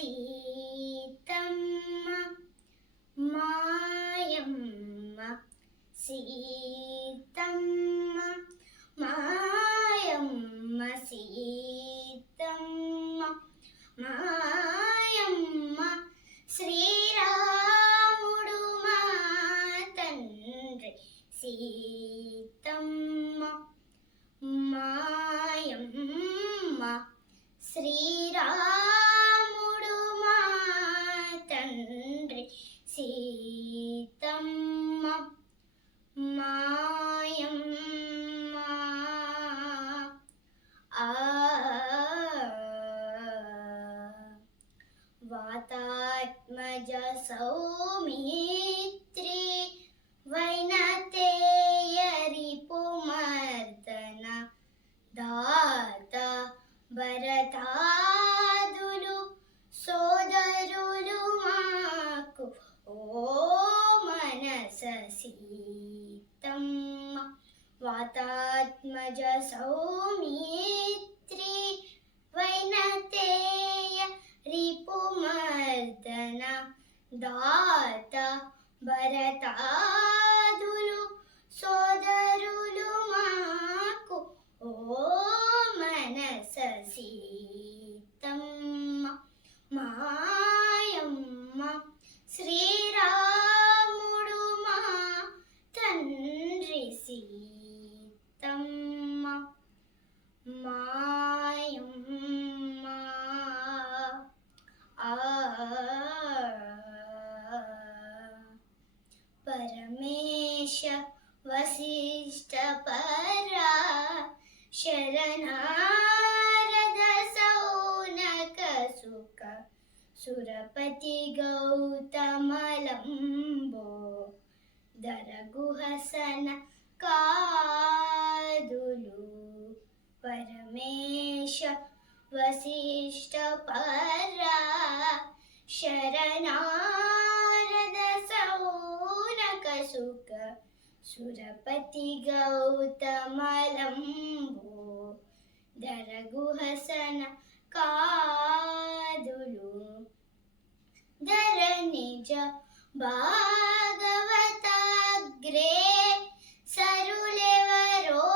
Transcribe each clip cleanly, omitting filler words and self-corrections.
సీతమ్మ మాయమ్మ సీతమ్మ మాయమ్మ సీతమ్మ మాయమ్మ శ్రీరాముడు మా తండ్రి సీతమ్మ మాయమ్మ శ్రీరాముడు మా తండ్రి సీతమ్మ మాయమ్మ వాతాత్మజ సౌమిత్రి వైనతేయ రిపుమర్దన దాత భరతాదులు సోదరులు మాకు ఓ మనస సీతమ్మ వాతాత్మజ సౌమిత్రి వైనతేయ రిపుమర్దన దాత భరతాదులు సోదరులు మాకు ఓ మనస సీతమ్మ మాయమ్మ శ్రీరాముడు మా తండ్రి సీతమ్మ మాయమ్మ పరమేశ వశిష్ఠ పరా శరణారద సౌనక సుఖ సురపతి గౌతమలంబో దరగుహసన కాదులు పరమేశ వశిష్ఠ పరా శరణారద సౌనక సుఖ సురపతి గౌతమలంబో దరగుహసన కాదులు ధర నిజ భాగవతాగ్రే సరులెవరో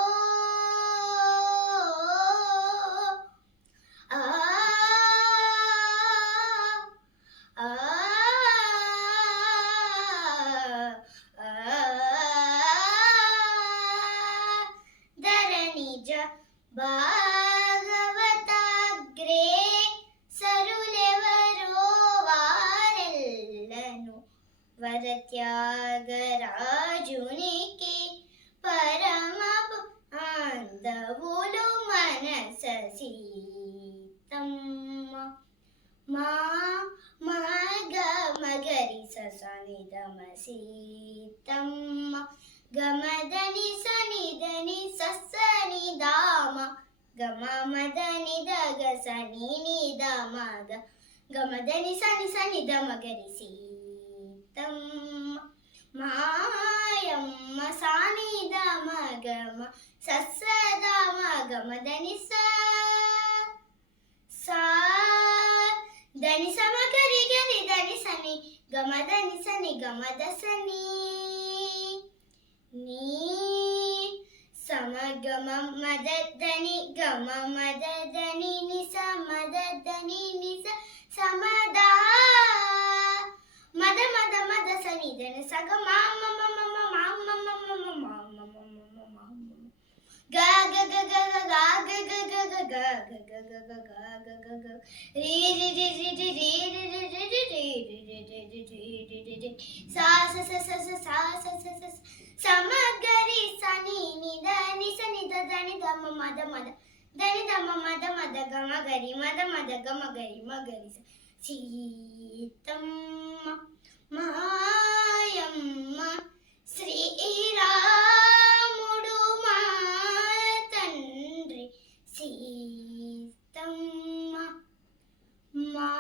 భాగవతాగ్రే సరులెవరో వారెల్లను వరత్యాగరాజునికి పరమ బాంధవులు మనస సీతమ్మ మా మగరి సనిధమ సీతమ్మ గమదని సనిధని సనిధామ గమ మదని దగ సని నిధమ గమదని సని సనిధమ గరి సీతమ్మ మాయమ్మ సానిధమ గమ ససదామ గమదని సా దని సమ గరి గరి దని సని గమదని సని గమదసని నీ సమగమ మదని గమ మదని నిస మదని నిస సమదా మద మద మద సని ధన సగ మామ మమ మమ మమ మమ మమ గ గ గ గ గ గ గ గ గ గ గ రి రి రి రి రి రి రి రి రి రి రి సా స స స సా స స స సమగరి సని నిదని సని దని దమ మద మద దని దమ మద మద గమ గరి మద మద గమ గరి మగరి సీతమ్మ మాయమ్మ శ్రీరాముడు మా తండ్రి సీతమ్మ మా